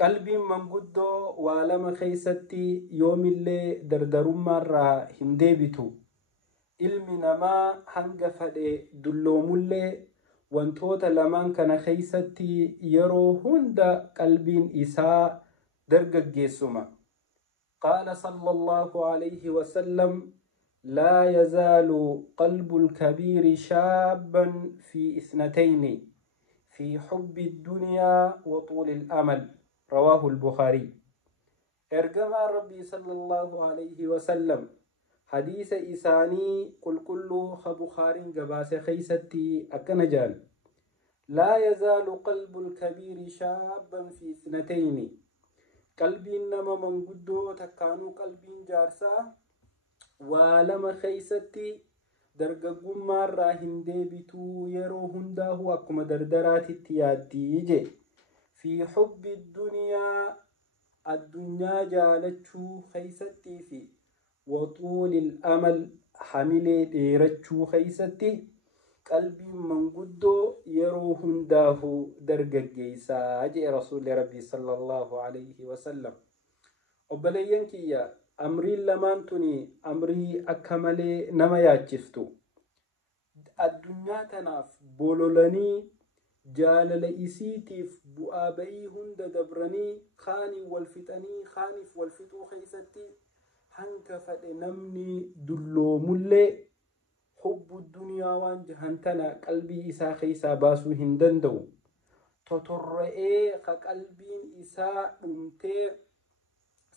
قلبي من قدو ولما خيستي يوم اللي دردرم مرة هنديبتو ilmi namaa hanga fedhe dulloomullee wantoota lamaan kana keeysatti yeroo hunda qalbiin isaa dargaggeessuma. qaala sallallahu alayhi wasallam laa yazaalu qalbu lkabiiri shaabban fi ithnatayni fi xubbi ddunyaa wa tuuli lamal rawaahu lbukaarii. ergamaa rabbii sallallahu alayhi wasallam حديث إساني قل كله خبخارين قباس خيستي أكنجان لا يزال قلب الكبير شابا في اثنتين قلبي إنما من قدو تكانو قلبي جارسا ولما خيستي درقاقم مرة هندي بتو يرو هنداه أكما دردرات التيادي في حب الدنيا جالتشو خيستي في وطول الأمل حملي ديرتشو خيستي قلبي من قدو يروهن داهو درق جيسا جاء رسول ربي صلى الله عليه وسلم وبلين كيا أمري لمانتني أمري أكملي نما ياتشفتو الدنيا تناف بولولاني جالل إسيتيف بؤابئي هند دبرني خاني خانف والفتو خيستي hanka fadhe namni dulloomullee hubbu duniyaa waan jahantana qalbii isaa keeysaa baasuu hin danda'u totorra'ee ka qalbiin isaa dhumtee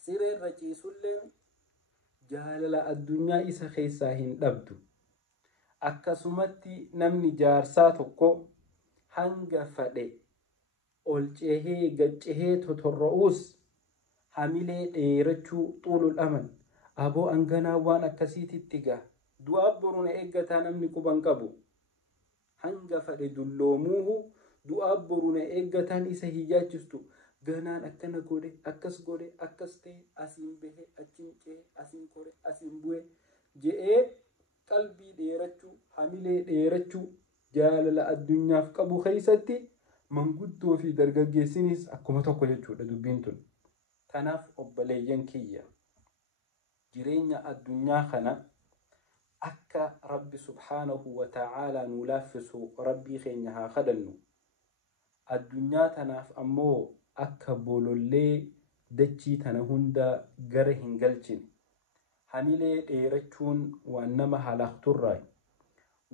sireerra ciisullee jaalala addunyaa isa keeysaa hin dhabdu. akkasumatti namni jaarsaa tokko hanga fadhe ol cehee gaccehee totorra'uus hamilee dheerachuu xuulul amal aboo anganaa waan akkasiititti gaa du'aa boruna eeggataa namni quban qabu hanga fadhe dulloomuuhu du'aa boruna eeggataan isa hiyaachistu ganaan akkana godhe akkas ta'e asiin bahe achiin cehe asiin kore asiin bu'e je'ee qalbii dheerachuu hamilee dheerachuu jaalala addunyaaf qabu keeysatti manguddoo fi dargaggeessinis akkuma tokko jechuudha dubbiin tun. kanaaf obboleeyyan kiyya jireenya addunyaa kana akka rabbi subhaanahu wa ta'aalaa nuu laaffisu rabbii keenya haa kadhannu. addunyaa tanaaf ammoo akka bolollee dachii tana hunda gara hin galchine hamilee dheerachuun waan nama halaaqturraa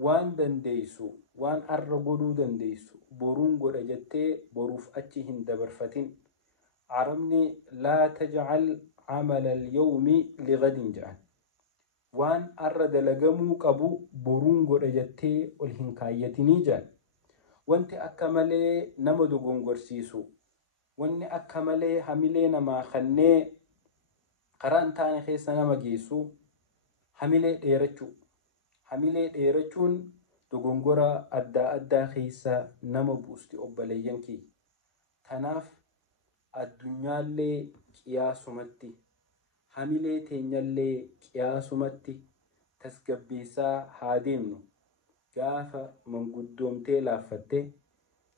waan dandeeysu waan arra godhuu dandeeysu boruun godha jettee boruuf achi hin dabarfatin. عرمني لا تجعل عمل اليوم لغد جعل وان أرد لقمو قبو برونغو رجتي والهنكايتني جال وانت أكملي نمدو قنقر سيسو واني أكملي حملي نما خني قران تاني خيسا نما جيسو حملي ديرچون دو قنقر أدى خيسا نما بوستي أباليانكي تناف addunyaallee qiyaasumatti hamilee teenyallee qiyaasumatti tasgabbeessaa haa deemnu. gaafa manguddoomtee laaffatte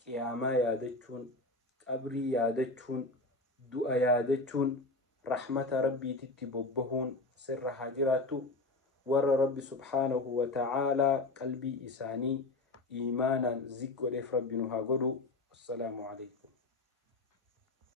qiyaamaa yaadachuun qabrii yaadachuun du'a yaadachuun rahmata rabbiititti bobbahuun sirra haa jiraattu. warra rabbi subhaanahu wa ta'aalaa qalbii isaanii iimaanaan ziqqodheef rabbi nu haa godhu. assalaamu alaykum.